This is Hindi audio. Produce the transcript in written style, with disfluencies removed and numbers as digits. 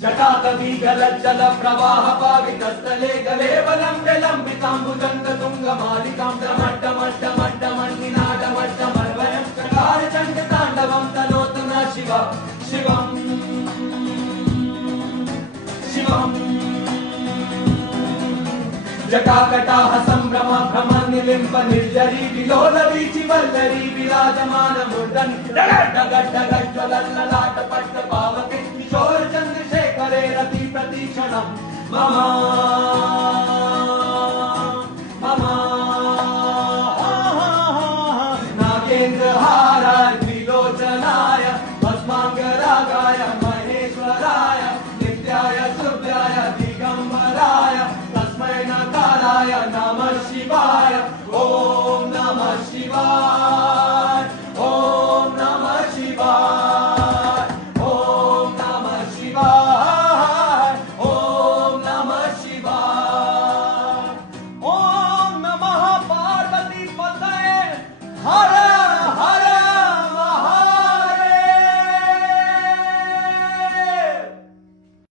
जटाकवि गलज्जल प्रवाह पावितस्थले गलेवलम्ब्य लम्बिताम्बुजङ्ग तुङ्गमालिकां ड्रमड्डमड्डमड्डमड्डमन्निनादमड्डमर्वयं चकार चण्ड ताण्डवं तनोतु न शिव शिवम् शिवम् जटाकटाह सम्भ्रम भ्रमनिलिम्ब निर्जरी विलोल वीचि वल्लरी विराजमान मूर्धन् डगड्डगज्ज्वलल्ललाट पट्ट पावके किशोर चन्द्रशेखरे रति प्रतीक्षणम् मम मम नागेन्द्रहाराय त्रिलोचनाय भस्माङ्गरागाय महेश्वराय नित्याय शुभ्याय दिगम्बराय तस्मै नकाराय नमः शिवाय ॐ नमः शिवाय ॐ नमः शिवाय ॐ नमः शिवाय ॐ नमः शिवाय ॐ नमः पार्वती पतये हर